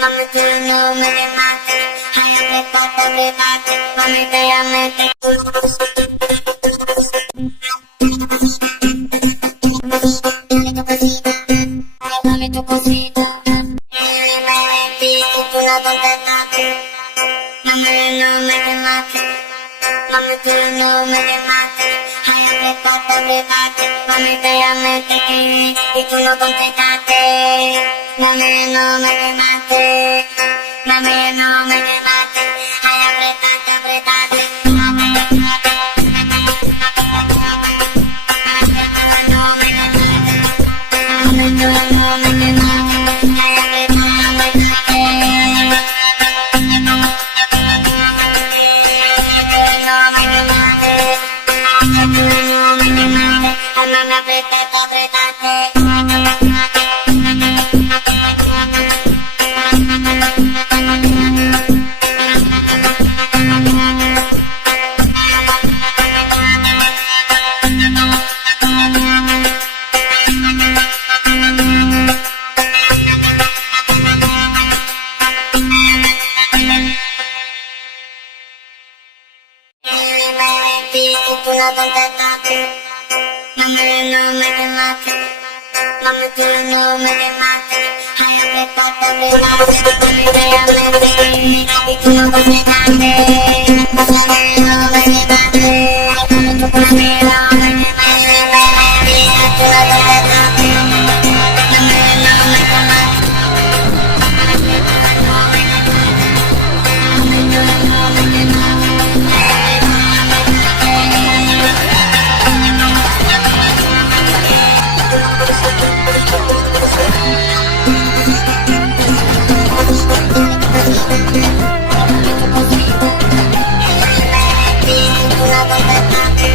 Mami, tú no me llamaste, ay, me falta mi parte, mami, te llamé, mami, tu cosita, y me metí y tú no contestaste, mami, no me llamaste, mami, tú no me llamaste, ay, me falta mi parte, mami, te llamé, te escribí y tú no contestaste, mami, no me llamaste, mami, no me llamaste, ay, apretaste, apretaste, mami, no me llamaste, mami, tú no me llamaste, ay, apretaste, tú no contestaste, mami, no me llamaste, mami, tú no me llamaste, ay, me falta mi parte, mami, te llamé, y tú no contestaste, mami, no me llamaste, ay, mami, tu cosita, mami, tú no contestaste, mami, no me llamaste, mami, tú no me llamaste. Tú no contestaste,